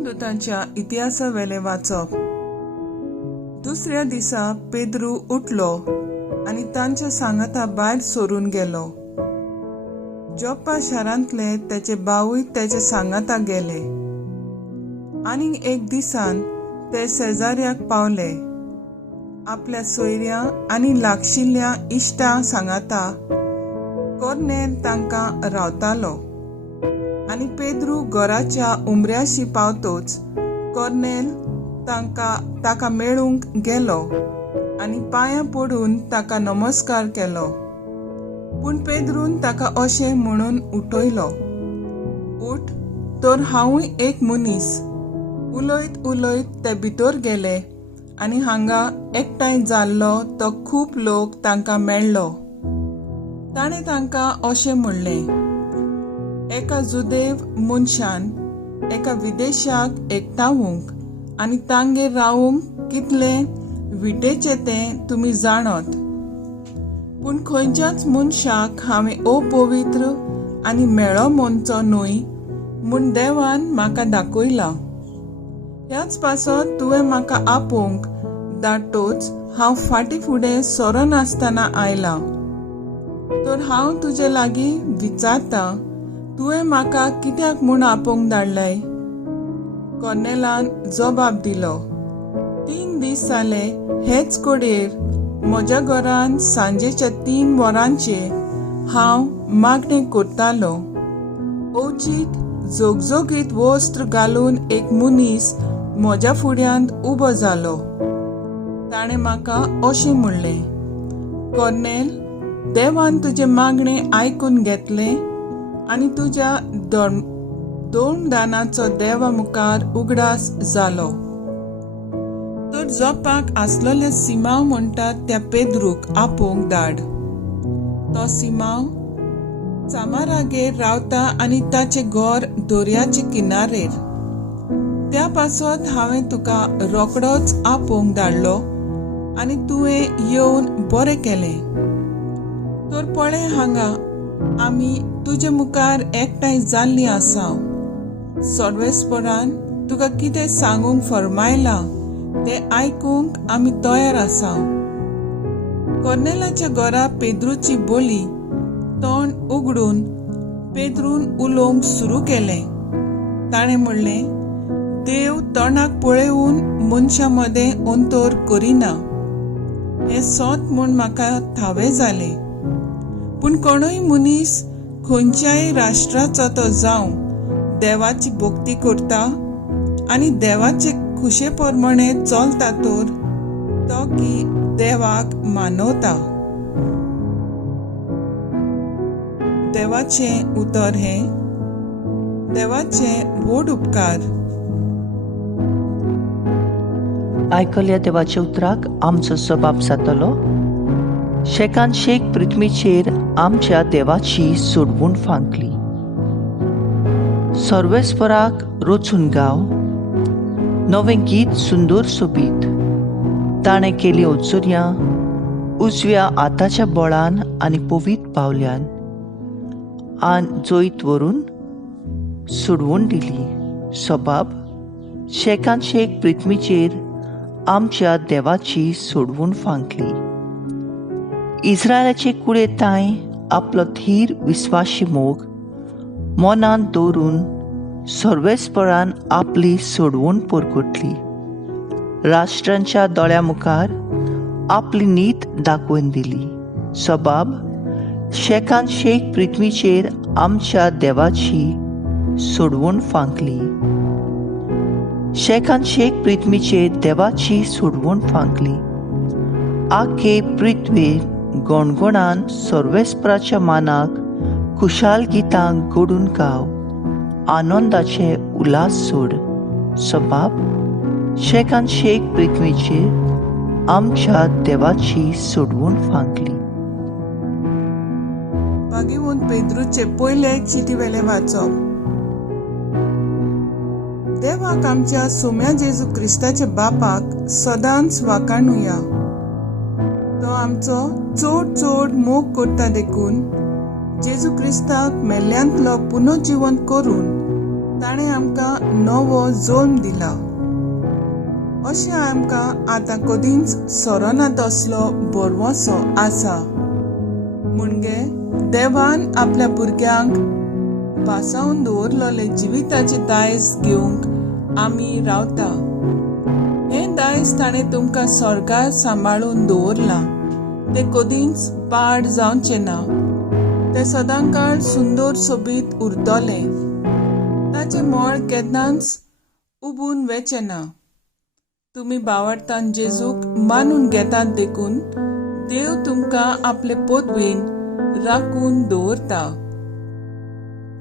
स्वर्गदूतांच्या इतिहासावेले वाचप। दुसऱ्या दिसा पेद्रू उठलो आणि तांच्या सांगाता भायर सोरून गेलो। जोप्पा शारांतले त्याचे भाऊय त्याच्या सांगाता गेले। आनी एक दिसान ते सेजार्याक पावले। आपल्या सोयऱ्या आनी लागशिल्ल्या इश्टां सांगाता कोर्नेल तांकां रावतालो। आनी पेद्रू घराच्या उमऱ्याशी पावतोच कोर्नेल ताका मेळूंक गेलो आनी पांयां पडून ताका नमस्कार केलो। पूण पेद्रून ताका अशें म्हणून उठयलो, उठ, तर हांवूय एक मनीस। उलयत उलयत ते भितर गेले आनी हांगा एकठांय जाल्लो तो खूब लोक तांकां मेळ्ळो। ताणें तांकां अशें म्हणलें, एका जुदेव मनशान एका विदेशाक एकठांवूंक आनी तांगेर रावूंक कितले विटेचे तें तुमी जाणत। पूण खंयच्याच मनशाक हांवें अपवित्र आनी मेळो मोनचो न्हय म्हूण देवान म्हाका दाखयला। ह्याच पासत तुवें म्हाका आपोवंक धाडटोच हांव फाटीं फुडें सरोनासतना आयलां। तर हांव तुजे लागीं विचारतां, तुवें म्हाका कित्याक म्हूण आपोवंक धाडलय? कोर्नेलान जबाब दिलो, 3 दीस जाले हेच कडेर म्हज्या घरान सांजेच्या 3 वरांचेर हांव मागणें करतालो। ओचीत जोगजोगीत वस्त्र घालून एक मनीस म्हज्या फुड्यांत उबो जालो। ताणें म्हाका अशें म्हणलें, कोर्नेल, देवान तुजें मागणें आयकून घेतलें आनी तुज्या दोंडानाचो देवा मुखार उगडास जालो। तर जोपाक आसलोल्या सिमाव म्हणटात त्या पेद्रूक आपोवंक धाड। तो सिमाव चामारागेर रावता आनी ताचें घर दर्याचे किनारेर। त्या पासत हांवें तुका रोखडोच आपोवंक धाडलो आनी तुवें येवन बरें केलें। तर पळय, हांगा आमी तुजे मुखार एकठांय जाल्लीं आसाव। सर्वेस्परान तुका कितें सांगूंक फरमायलां तें आयकूंक आमी तयार आसाव। कोर्नेलाच्या घरा पेद्रूची बोली तोंड उगडून पेद्रून उलोवंक सुरू केलें। ताणें म्हणलें, देव तोंडाक पळयून मनशा मदें अंतर करिना हें सोत म्हूण म्हाका थावें जालें। पूण कोणूय मनीस खंयच्याय राष्ट्राचो तो जावं देवाची भक्ती करता आनी देवाचे खुशे प्रमाणे चलता तर तो की देवाक मानवता। देवाचें उतर हें, देवाचे व्हड उपकार। आयकल्या देवाच्या उतराक आमचो सबाब जातलो। शेकान शेक पृथ्वीचेर आमच्या देवाची सोडवून फांकली। सर्वेस्पराक रोचून गाव, नवें गीत सुंदर सोबीत। ताणें केली ओचुऱ्यां उजव्या हाताच्या बळान आनी पवित पावल्यान जोईत व्हरून सोडवून दिली। सबाब, शेकान शेक पृथ्वीचेर आमच्या देवाची सोडवून फांकली। इस्रायलाचे कुळेताय आपलो थीर विस्वाशी मोग मनांत दवरून सर्वेस्परान आपली सोडवून परगटली। राष्ट्रांच्या दोळ्या मुखार आपली नीत दाखोवन दिली। सबाब, शेकान शेक पृथ्वीचेर आमच्या देवाची सोडवूण फांकली। शेकान शेक पृथ्वीचेर देवाची सोडवूण फांकली। आखे पृथ्वीर गणगणान सर्वेस्पराच्या मानाक खुशाल गितांक घडून गाव, आनंदाचे उल्हास सोड। सबाब, शेकान शेक पृथ्वीचेर आमच्या देवाची सोडवून फांकली। बागेवून पेद्रूचे पयले चिटीवेले वाचप। देवाक आमच्या सोम्या जेजू क्रिस्ताच्या बापाक सदांच वाखाणुया। तो आमचो चड चड मोग करता देखून जेजू क्रिस्ताक मेल्ल्यांतलो पुनर्जीवन करून ताणें आमकां नवो जल्म दिला. अशें आमकां आतां कदींच सोरोना तसलो बरवोसो आसा. म्हणजे देवान आपल्या भुरग्यांक भासावून दवरलोले जिविताचे दायज घेवंक आमी रावता. हें दायज ताणें तुमकां स्वर्गार सांबाळून दवरलां. तें कदींच पाड जावचें ना. तें सदांकाळ सुंदर सोबीत उरतलें. ताचें मोळ केन्नाच उबून वचचें ना. तुमी भावार्थान जेजूक मानून घेतात देखून देव तुमकां आपले पदवेन राखून दवरता.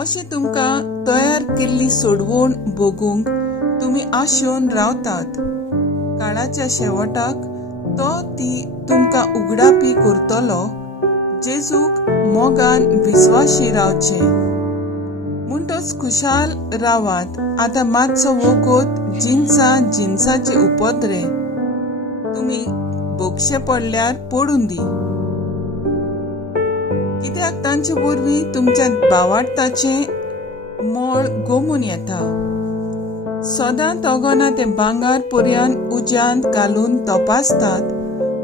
अशें तुमकां तयार केल्ली सोडवण भोगूंक तुमी आशेवन रावतात. काळाच्या शेवटाक तो ती तुमकां उगडापी करतलो. जेजूक मोगान विस्वाशी रावचें. म्हणटच खुशाल रावात. आतां मातसो वगत जिन्साचे उपद्रे. तुमी भोगशे पडल्यार पडून दी. कित्याक तांचे वरवीं तुमच्या भावार्थाचें मोळ गमून येता. सदां तोगोना ते भांगार पर्यान उज्यांत घालून तपासतात.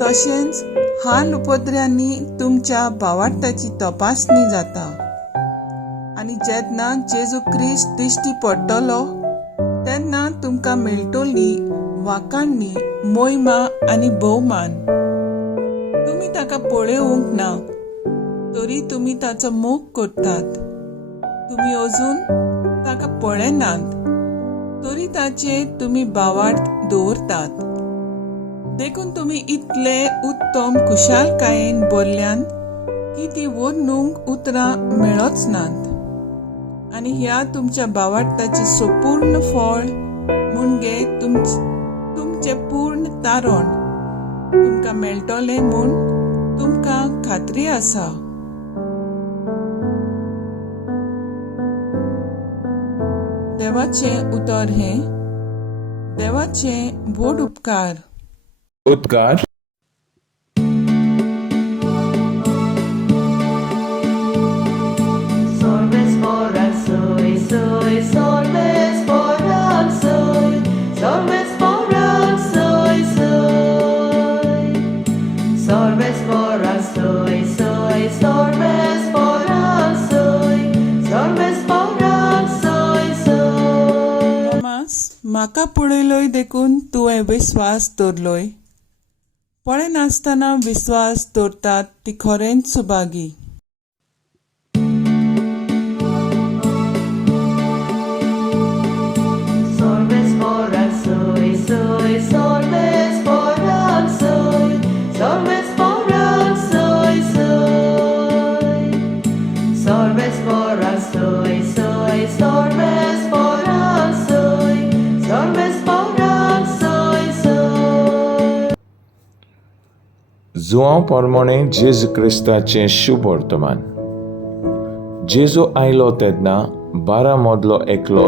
तशेंच हाल उपद्र्यांनी तुमच्या भावार्थाची तपासणी जाता. आनी जेन्ना जेजू क्रिस्त दिश्टी पडटलो तेन्ना तुमकां मेळटली वाखाणणी, मोहिमा आनी भोवमान. तुमी ताका पळोवंक ना, तरी तुमी ताचो मोग करतात. तुमी अजून ताका पळयनात, तरी ताचेर तुमी भावार्थ दवरतात. देखून तुमी इतले उत्तम खुशालकायेन भरल्यान की ती वर्णूंक उतरां मेळच नात. आनी ह्या तुमच्या भावार्थाचे संपूर्ण फळ म्हणजे तुमचे पूर्ण तारण तुमकां मेळटलें म्हूण तुमकां खात्री आसा. देवाचें उतर हें देवाचे व्हड उपकार. उद्गार Sorbes moral soy, sorbes moral soy, sorbes moral soy, sorbes moral soy, sorbes moral soy, sorbes moral soy. Tomas, म्हाका पळयलोय देखून तुवें विस्वास दवरलोय. पळय नासतना विस्वास दवरतात ती खरेंच Subhagi. Sorbes moral soy, sorbes moral soy, sorbes moral soy, sorbes moral soy, sorbes moral soy, sorbes moral soy. João पोरमोणें जेजू क्रिस्ताचें शुभ वर्तमान. जेजू आयलो तेन्ना 12 मदलो एकलो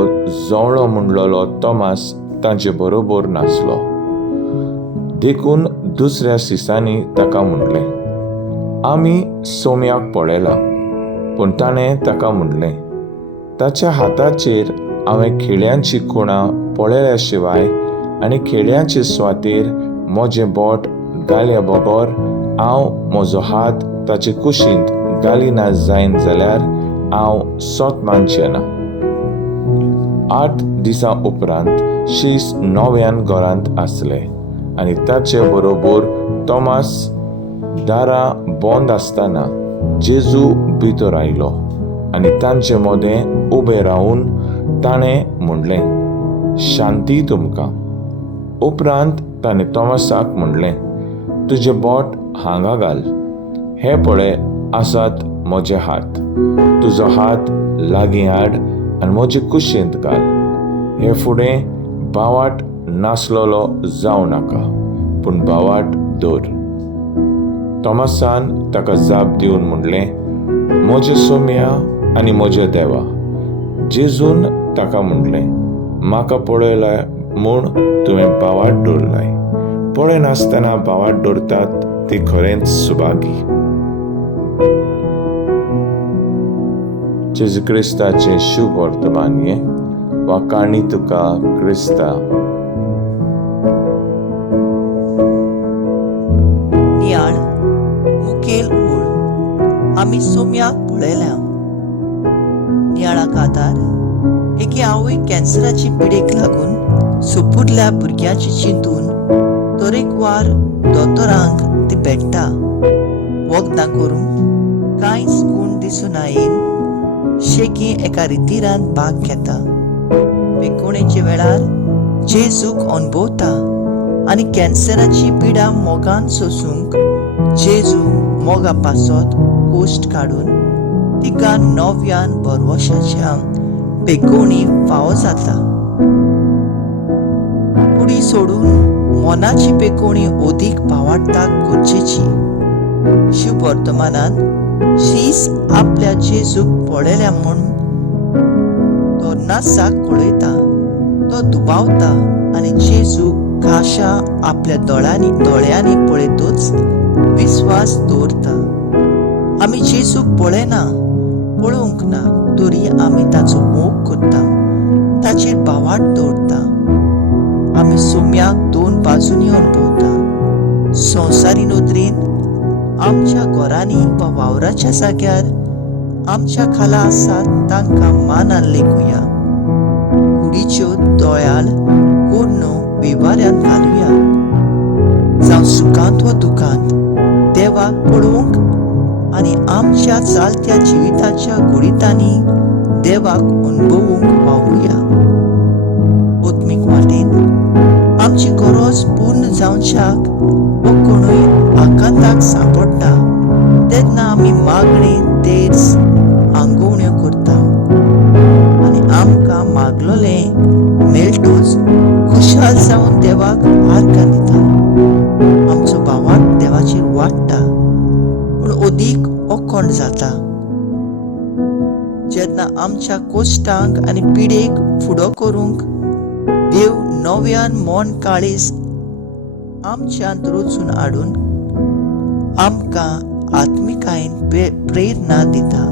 जवळो म्हणलोलो तोमास तांचे बरोबर नासलो. देखून दुसऱ्या सिसांनी ताका म्हणलें, आमी सोम्याक पळयला. पूण ताणें ताका म्हणलें, ताच्या हाताचेर हांवें खिळ्यांची खुणां पळयल्या शिवाय आनी खिळ्यांचे सुवातेर म्हजें बोट घाल्या बगोर हांव म्हजो हात ताचे कुशींत घालिना जायन जाल्यार हांव सोत मानचें ना. 8 दिसां उपरांत शीस 9व्यान घरांत आसले आनी ताचे बरोबर तोमास. दारां बंद आसतना जेजू भितर आयलो आनी तांचे मदें उबें रावन ताणें म्हणलें, शांती तुमकां. उपरांत ताणें तोमासाक म्हणलें, तुजें बोट हांगा घाल. हे पळय आसात म्हजे हात. तुजो हात लागीं हाड आनी म्हजे कुशींत घाल. हे फुडें भावाट नासलोलो जावं नाका, पूण भावाट दवर. तोमासान ताका जाप दिवन म्हणलें, म्हजे सोम्या आनी म्हजे देवा. जेजून ताका म्हणलें, म्हाका पळयलाय म्हूण तुवें भावाट दवरलाय. पळय नासतना भावाट दवरतात ती खरेंच सुभागी. जेजू क्रिस्ताचें शुभ वर्तमान हें वा काणी तुका क्रिस्ता. नियाळ मुखेल ओळ आमी सोम्याक पळयल्या. नियाळाक आदार एके आवय कॅन्सराची पिडेक लागून सोपुरल्या भुरग्याची चिंतून तरेकवार दोतोरांक ती भेटता. वखदां करूंक कांयच गूण दिसून येन शेकी एका रितीरांत भाग घेता. बेकोणेचे वेळार जेजूक अणभवता आनी कॅन्सराची पिडा मोगान सोसूंक जेजू मोगा पासत कोश्ट काडून तिका नव्यान बरवशाच्या बेकोणी फावो जाता. कुडी सोडून मोनाची बेकोणी ओदीक पावाडटाक गरजेची. शुभ वर्तमानान शीस आपल्या जेजूक पळयल्या म्हूण तो नासाक कळयता. तो दुबावता आनी जेजूक खाशा आपल्या दोळ्यांनी पळयतूच विस्वास दवरता. आमी जेजूक पळयना, पळोवंक ना, तरी आमी ताचो मोग करता, ताचेर बावाट दवरता. आमी सोम्याक दोन बाजूंनी अणभवता. संवसारी नदरेन आमच्या घरांनी वा वावराच्या जाग्यार आमच्या खाला आसात तांकां मानान लेखुया. कुडीच्यो दोळ्याल कोर्नो वेव्हाऱ्यांत घालुया. जावं सुखांत वा दुखांत देवाक पळोवंक आनी आमच्या चालत्या जिविताच्या घुडीतांनी देवाक अणभवूंक वावुरया. ओत्मीक वाटेन आमची गरज पूर्ण जावच्याक वो कोणूय आकांताक सांपडटा तेन्ना आमी मागणी तेच आंगवण्यो करता आनी आमकां मागलोलें मेळटूच खुशाल जावन देवाक आर्गां दिता. आमचो बावाट देवाचेर वाडटा पूण ओदीक ओकोण जाता. जेन्ना आमच्या कोश्टांक आनी पिडेक फुडो करूंक देव नव्यान मोन काळीज आमच्यांत रचून हाडून आमकां आत्मिकायेन प्रेरणा दिता.